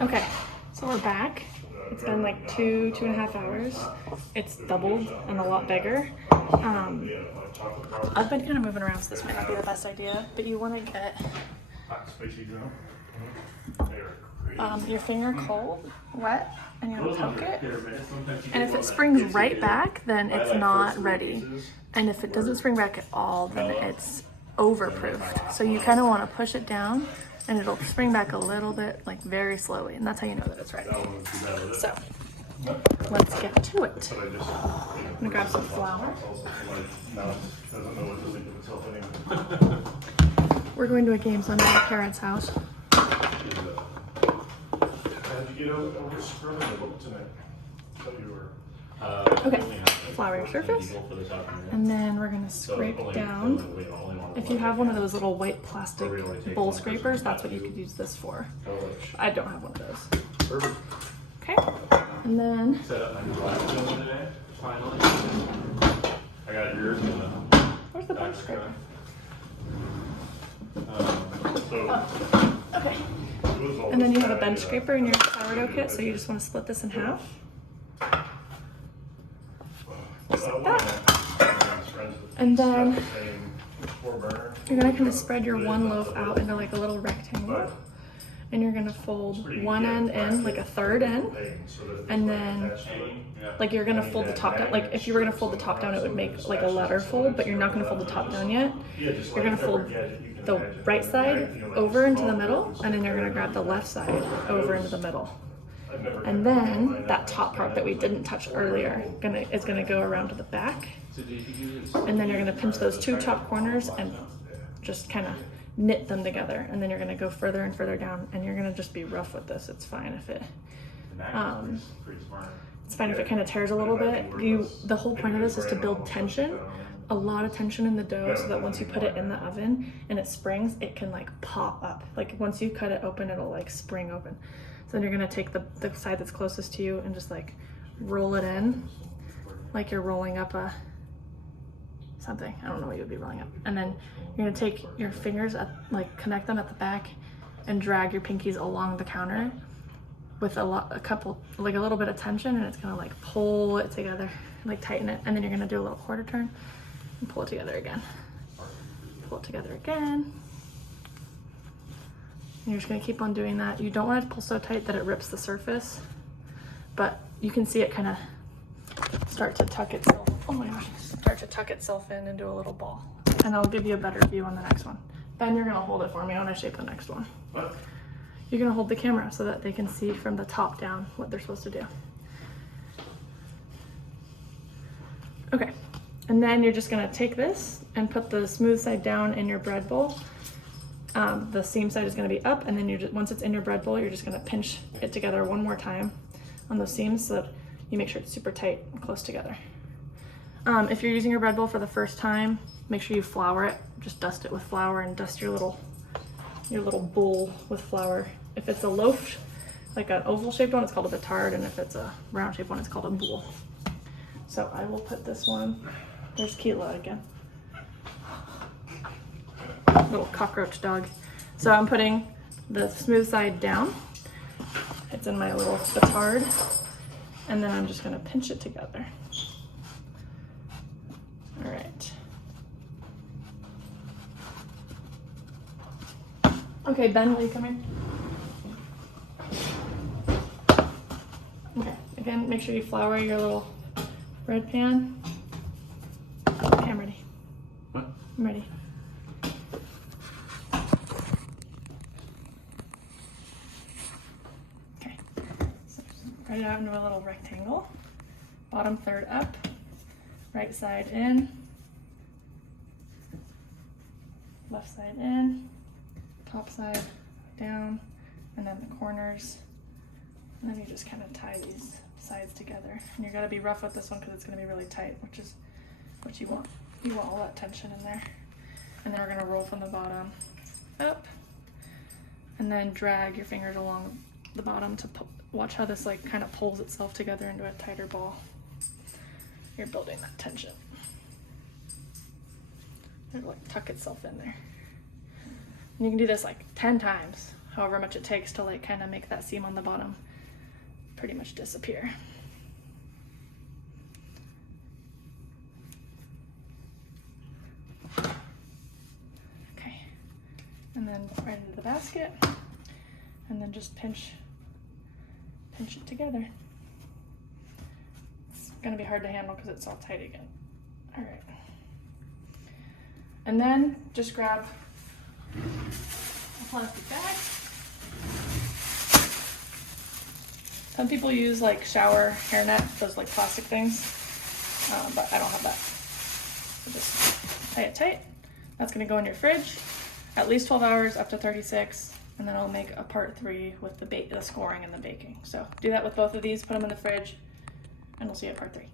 Okay, so we're back. It's been like 2.5 hours. It's doubled and a lot bigger. I've been kind of moving around, so this might not be the best idea, but you want to get your finger cold, wet, and you're gonna poke it. And if it springs right back, then it's not ready. And if it doesn't spring back at all, then it's overproofed. So you kind of want to push it down, and it'll spring back a little bit, like very slowly, and that's how you know that it's ready. So let's get to it. I'm gonna grab some flour. We're going to a game Sunday at my parents' house. Okay, flour your surface, and then we're gonna scrape down. If you have one of those little white plastic bowl scrapers, that's what you could use this for. I don't have one of those. Okay, and then where's the bench scraper? Okay. And then you have a bench scraper in your sourdough kit, so you just want to split this in half. Just like that. And then you're going to kind of spread your one loaf out into like a little rectangle. And you're going to fold one end in, like a third in. And then like you're going to fold the top down. Like if you were going to fold the top down, it would make like a letter fold, but you're not going to fold the top down yet. You're going to fold the right side over into the middle, and then you're going to grab the left side over into the middle. And then that top part that we didn't touch earlier is going to go around to the back. And then you're going to pinch those two top corners and just kind of knit them together. And then you're going to go further and further down, and you're going to just be rough with this. It's fine if it kind of tears a little bit. The whole point of this is to build tension. A lot of tension in the dough, so that once you put it in the oven and it springs, it can like pop up. Like once you cut it open, it'll like spring open. So then you're gonna take the side that's closest to you and just like roll it in like you're rolling up something. I don't know what you would be rolling up. And then you're gonna take your fingers up, like connect them at the back and drag your pinkies along the counter with a little bit of tension, and it's gonna like pull it together, like tighten it. And then you're gonna do a little quarter turn and pull it together again. Pull it together again. And you're just gonna keep on doing that. You don't want it to pull so tight that it rips the surface, but you can see it kind of start to tuck itself. Oh my gosh, start to tuck itself in into a little ball. And I'll give you a better view on the next one. Ben, you're gonna hold it for me. I wanna shape the next one. What? You're gonna hold the camera so that they can see from the top down what they're supposed to do. Okay. And then you're just gonna take this and put the smooth side down in your bread bowl. The seam side is gonna be up, and then once it's in your bread bowl, you're just gonna pinch it together one more time on those seams so that you make sure it's super tight and close together. If you're using your bread bowl for the first time, make sure you flour it. Just dust it with flour and dust your little bowl with flour. If it's a loaf, like an oval shaped one, it's called a batard, and if it's a round shaped one, it's called a boule. So I will put this one. There's Keela again. Little cockroach dog. So I'm putting the smooth side down. It's in my little batard. And then I'm just gonna pinch it together. All right. Okay, Ben, will you come in? Okay, again, make sure you flour your little bread pan. Okay, I'm ready. What? I'm ready. Okay, so spread it out into a little rectangle. Bottom third up, right side in, left side in, top side down, and then the corners. And then you just kind of tie these sides together. And you're gonna be rough with this one because it's gonna be really tight, which is what you want. You want all that tension in there. And then we're gonna roll from the bottom up, and then drag your fingers along the bottom to watch how this like kind of pulls itself together into a tighter ball. You're building that tension. It'll like tuck itself in there. And you can do this like 10 times. however much it takes to like kind of make that seam on the bottom pretty much disappear. Okay, and then right into the basket, and then just pinch it together. It's gonna be hard to handle because it's all tight again. All right. And then just grab a plastic bag. Some people use like shower hairnet, those like plastic things, but I don't have that. So just tie it tight. That's gonna go in your fridge, at least 12 hours, up to 36, and then I'll make a part 3 with the scoring and the baking. So do that with both of these, put them in the fridge, and we'll see you at part 3.